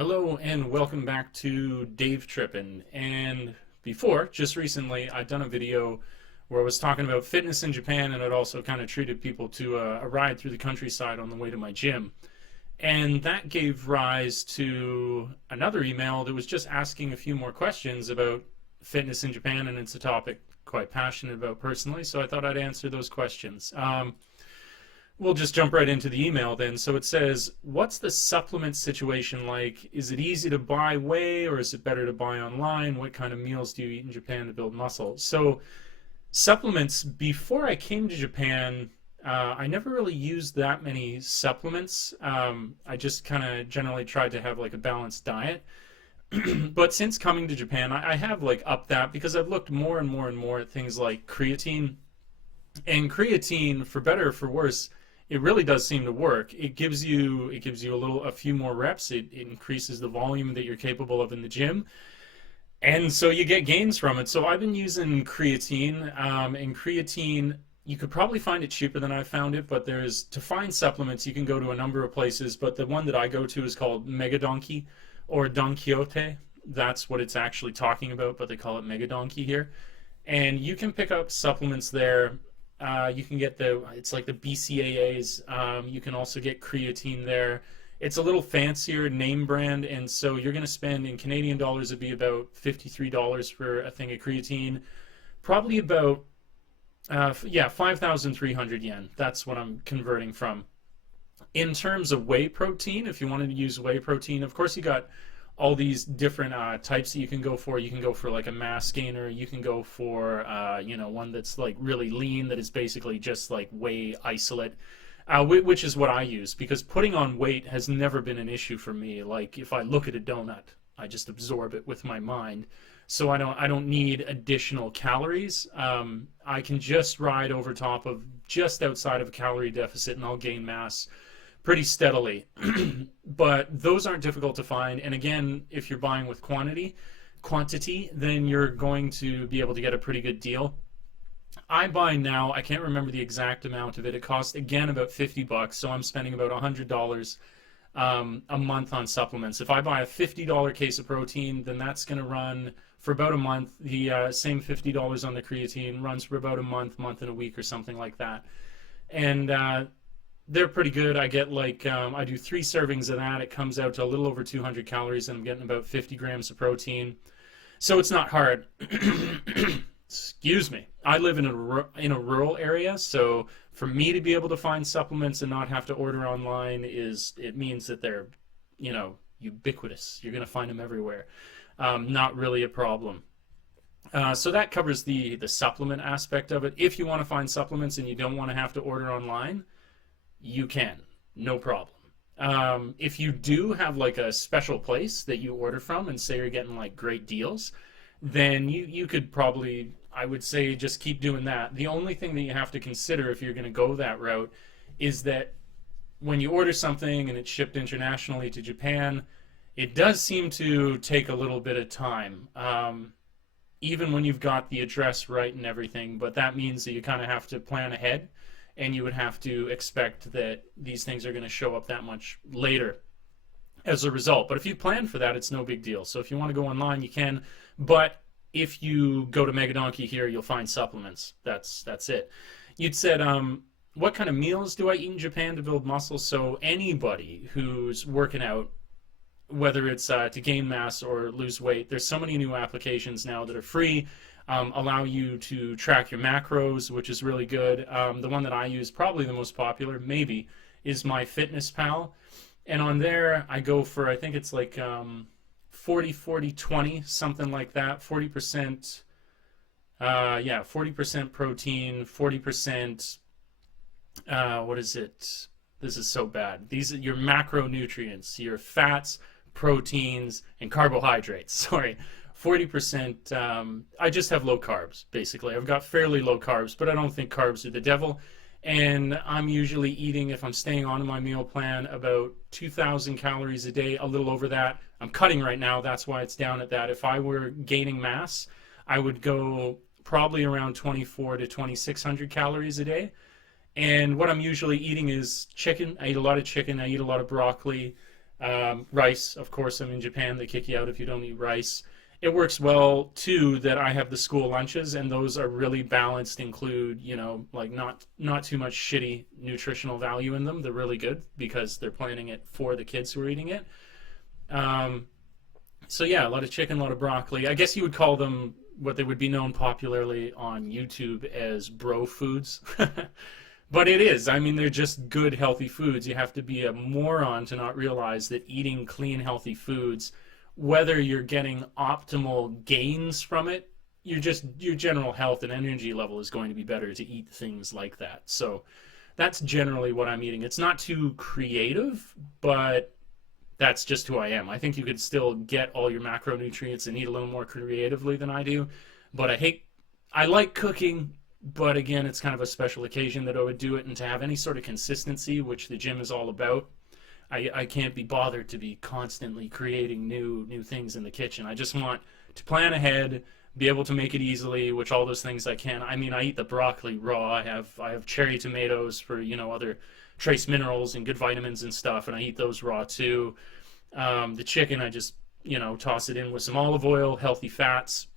Hello and welcome back to Dave Trippin. And before, just recently, I'd done a video where I was talking about fitness in Japan, and I'd also kind of treated people to a ride through the countryside on the way to my gym. And that gave rise to another email that was just asking a few more questions about fitness in Japan, and it's a topic quite passionate about personally, so I thought I'd answer those questions. We'll just jump right into the email then. So it says, what's the supplement situation like? Is it easy to buy whey, or is it better to buy online? What kind of meals do you eat in Japan to build muscle? So supplements, before I came to Japan, I never really used that many supplements. I just kind of generally tried to have like a balanced diet. But since coming to Japan, I have like upped that because I've looked more and more and more at things like creatine. And creatine, for better or for worse, it really does seem to work. It gives you a few more reps. It increases the volume that you're capable of in the gym, and so you get gains from it. So I've been using creatine, and creatine, you could probably find it cheaper than I found it, but to find supplements, you can go to a number of places, but the one that I go to is called Mega Donkey or Don Quixote. That's what it's actually talking about, but they call it Mega Donkey here. And you can pick up supplements there. You can get it's like the BCAAs. You can also get creatine there. It's a little fancier name brand, and so you're going to spend in Canadian dollars, it'd be about $53 for a thing of creatine. Probably about, 5,300 yen. That's what I'm converting from. In terms of whey protein, if you wanted to use whey protein, of course you got all these different types that you can go for. You can go for like a mass gainer. You can go for one that's like really lean, that is basically just like whey isolate, which is what I use, because putting on weight has never been an issue for me. Like if I look at a donut, I just absorb it with my mind. So I don't need additional calories. I can just ride over top of just outside of a calorie deficit, and I'll gain mass pretty steadily. But those aren't difficult to find, and again, if you're buying with quantity, then you're going to be able to get a pretty good deal. I buy now, I can't remember the exact amount of it. It costs again about $50, so I'm spending about $100 a month on supplements. If I buy a $50 case of protein, then that's going to run for about a month. The same $50 on the creatine runs for about a month and a week or something like that. And they're pretty good. I get like, I do 3 servings of that. It comes out to a little over 200 calories, and I'm getting about 50 grams of protein. So it's not hard. Excuse me. I live in a rural area, so for me to be able to find supplements and not have to order online it means that they're, ubiquitous. You're going to find them everywhere. Not really a problem. So that covers the supplement aspect of it. If you want to find supplements and you don't want to have to order online, you can, no problem. If you do have like a special place that you order from and say you're getting like great deals, then you could probably, I would say, just keep doing that. The only thing that you have to consider if you're going to go that route is that when you order something and it's shipped internationally to Japan, it does seem to take a little bit of time, even when you've got the address right and everything, but that means that you kind of have to plan ahead. And you would have to expect that these things are going to show up that much later as a result. But if you plan for that, it's no big deal. So if you want to go online, you can. But if you go to Mega Donkey here, you'll find supplements. That's it. You'd said, what kind of meals do I eat in Japan to build muscle? So anybody who's working out, whether it's to gain mass or lose weight, there's so many new applications now that are free. Allow you to track your macros, which is really good. The one that I use, probably the most popular, maybe, is MyFitnessPal. And on there, I go for, I think it's like 40, 40, 20, something like that. 40%, 40% protein, 40%, what is it? This is so bad. These are your macronutrients, your fats, proteins, and carbohydrates. Sorry. 40%, I just have low carbs, basically. I've got fairly low carbs, but I don't think carbs are the devil. And I'm usually eating, if I'm staying on my meal plan, about 2,000 calories a day, a little over that. I'm cutting right now, that's why it's down at that. If I were gaining mass, I would go probably around 2,400 to 2,600 calories a day. And what I'm usually eating is chicken. I eat a lot of chicken. I eat a lot of broccoli. Rice, of course. I'm in Japan. They kick you out if you don't eat rice. It works well too that I have the school lunches, and those are really balanced. Include, like not too much shitty nutritional value in them. They're really good because they're planning it for the kids who are eating it. Um, so yeah, a lot of chicken, a lot of broccoli. I guess you would call them what they would be known popularly on YouTube as bro foods. But it is. I mean, they're just good, healthy foods. You have to be a moron to not realize that eating clean, healthy foods, whether you're getting optimal gains from it, your general health and energy level is going to be better to eat things like that. So that's generally what I'm eating. It's not too creative, but that's just who I am. I think you could still get all your macronutrients and eat a little more creatively than I do. But I like cooking, but again, it's kind of a special occasion that I would do it, and to have any sort of consistency, which the gym is all about, I can't be bothered to be constantly creating new things in the kitchen. I just want to plan ahead, be able to make it easily, which all those things I can. I mean, I eat the broccoli raw. I have cherry tomatoes for, other trace minerals and good vitamins and stuff, and I eat those raw too. The chicken, I just, toss it in with some olive oil, healthy fats.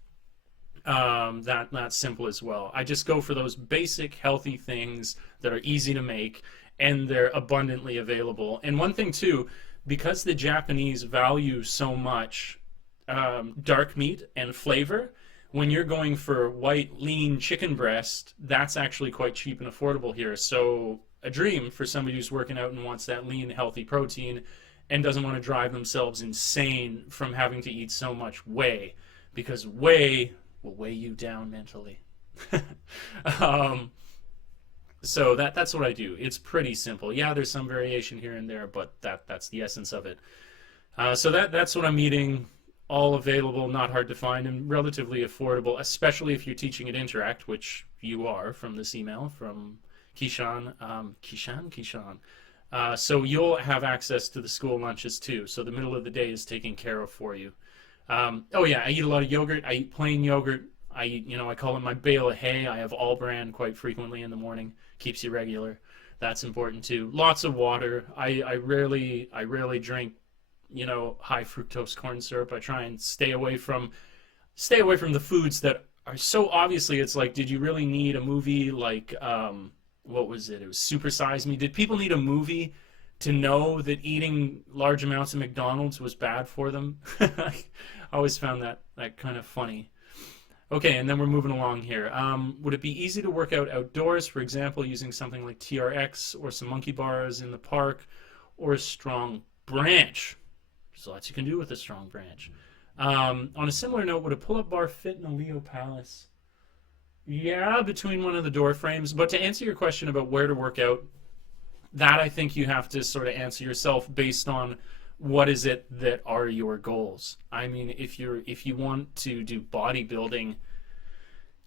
That's simple as well. I just go for those basic healthy things that are easy to make, and they're abundantly available. And one thing too, because the Japanese value so much dark meat and flavor, when you're going for white lean chicken breast, that's actually quite cheap and affordable here. So a dream for somebody who's working out and wants that lean healthy protein and doesn't want to drive themselves insane from having to eat so much whey, because whey will weigh you down mentally. So that's what I do. It's pretty simple. Yeah, there's some variation here and there, but that's the essence of it. So that's what I'm eating. All available, not hard to find, and relatively affordable, especially if you're teaching at Interact, which you are from this email from Kishan. Kishan. So you'll have access to the school lunches too. So the middle of the day is taken care of for you. Oh yeah, I eat a lot of yogurt. I eat plain yogurt. I eat, I call it my bale of hay. I have all brand quite frequently in the morning. Keeps you regular. That's important too. Lots of water. I rarely drink, high fructose corn syrup. I try and stay away from the foods that are so obviously, it's like, did you really need a movie like what was it? It was Super Size Me. Did people need a movie to know that eating large amounts of McDonald's was bad for them? I always found that kind of funny. Okay, and then we're moving along here. Would it be easy to work out outdoors, for example, using something like TRX or some monkey bars in the park, or a strong branch? There's lots you can do with a strong branch. On a similar note, would a pull-up bar fit in a Leo Palace? Yeah, between one of the door frames. But to answer your question about where to work out, that I think you have to sort of answer yourself based on what is it that are your goals. I mean, if you want to do bodybuilding,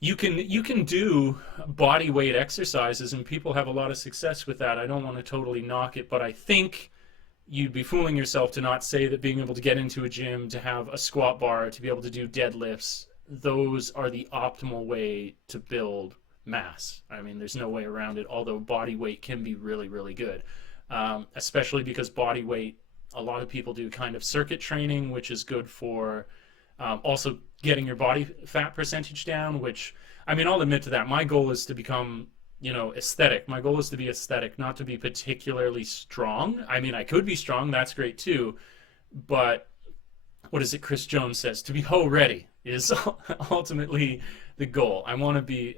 you can do body weight exercises, and people have a lot of success with that. I don't want to totally knock it, but I think you'd be fooling yourself to not say that being able to get into a gym, to have a squat bar, to be able to do deadlifts, those are the optimal way to build mass. I mean, there's no way around it, although body weight can be really, really good, especially because body weight, a lot of people do kind of circuit training, which is good for also getting your body fat percentage down, which, I mean, I'll admit to that. My goal is to become, aesthetic. My goal is to be aesthetic, not to be particularly strong. I mean, I could be strong. That's great too. But what is it Chris Jones says? To be hoe ready is ultimately the goal. I want to be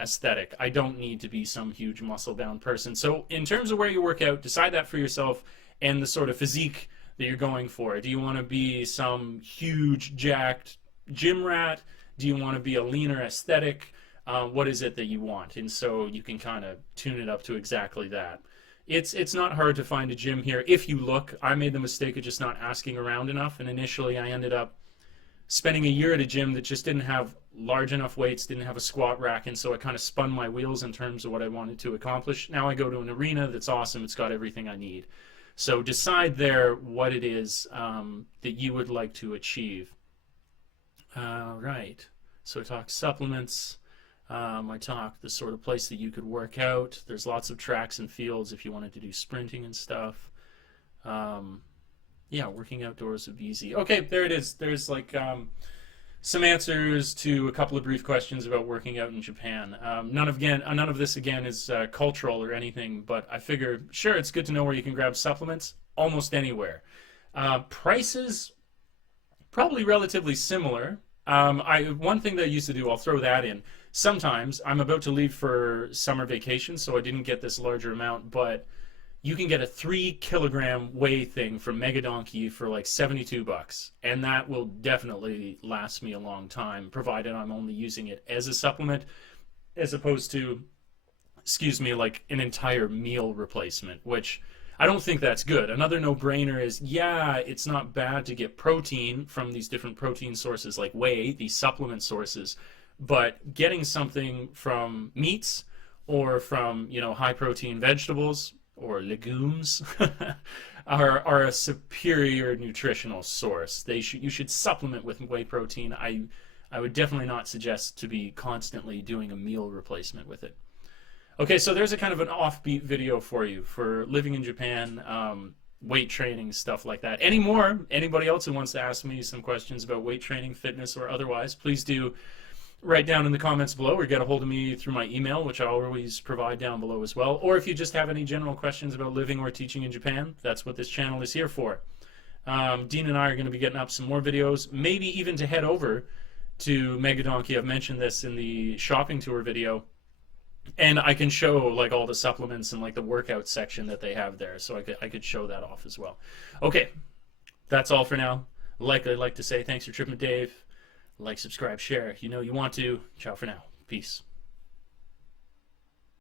aesthetic. I don't need to be some huge muscle-bound person. So in terms of where you work out, decide that for yourself and the sort of physique that you're going for. Do you want to be some huge, jacked gym rat? Do you want to be a leaner aesthetic? What is it that you want? And so you can kind of tune it up to exactly that. It's not hard to find a gym here if you look. I made the mistake of just not asking around enough, and initially I ended up spending a year at a gym that just didn't have large enough weights, didn't have a squat rack, and so I kind of spun my wheels in terms of what I wanted to accomplish. Now I go to an arena that's awesome. It's got everything I need. So decide there what it is that you would like to achieve. Right. So I talk supplements. I talk the sort of place that you could work out. There's lots of tracks and fields if you wanted to do sprinting and stuff. Yeah, working outdoors would be easy. Okay, there it is. There's like some answers to a couple of brief questions about working out in Japan. None of this again is cultural or anything, but I figure sure it's good to know where you can grab supplements almost anywhere. Prices probably relatively similar. One thing that I used to do, I'll throw that in. Sometimes I'm about to leave for summer vacation, so I didn't get this larger amount, but you can get a 3 kilogram whey thing from Mega Donkey for like $72, and that will definitely last me a long time, provided I'm only using it as a supplement, as opposed to, excuse me, like an entire meal replacement, which I don't think that's good. Another no-brainer is, yeah, it's not bad to get protein from these different protein sources like whey, these supplement sources, but getting something from meats or from, high protein vegetables or legumes are a superior nutritional source. You should supplement with whey protein. I would definitely not suggest to be constantly doing a meal replacement with it. Okay, so there's a kind of an offbeat video for you for living in Japan, weight training, stuff like that. Anybody else who wants to ask me some questions about weight training, fitness, or otherwise, please do write down in the comments below or get a hold of me through my email, which I always provide down below as well. Or if you just have any general questions about living or teaching in Japan, that's what this channel is here for. Dean and I are going to be getting up some more videos, maybe even to head over to Mega Donkey. I've mentioned this in the shopping tour video. And I can show like all the supplements and like the workout section that they have there, so I could show that off as well. Okay, that's all for now. I'd like to say thanks for tripping with Dave. Like, subscribe, share. You know you want to. Ciao for now. Peace.